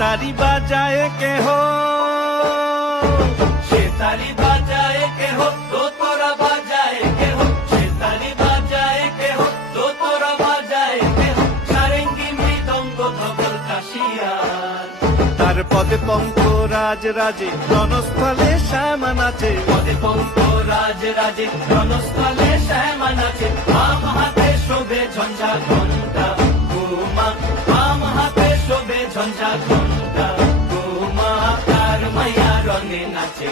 তারি বাজায় কেহ, সে তারি বাজায় কেহ, দোতরা বাজায় কেহ, সে তারি বাজায় কেহ, দোতরা বাজায় কেহ, সারেঙ্গি মৃদঙ্গ ধবল কাশিয়ার। তার পদে পঙ্ক রাজ রাজে রণস্থলে শ্যামা নাচে, পদে পঙ্ক রাজ রাজে রণস্থলে শ্যামা নাচে। বাম হাতে শোভে ঝঞ্ঝা ঘণ্টা গোমা, বাম হাতে শোভে ঝঞ্ঝা ঘণ্টা গোমা, তার মায়া রঙে নাচে।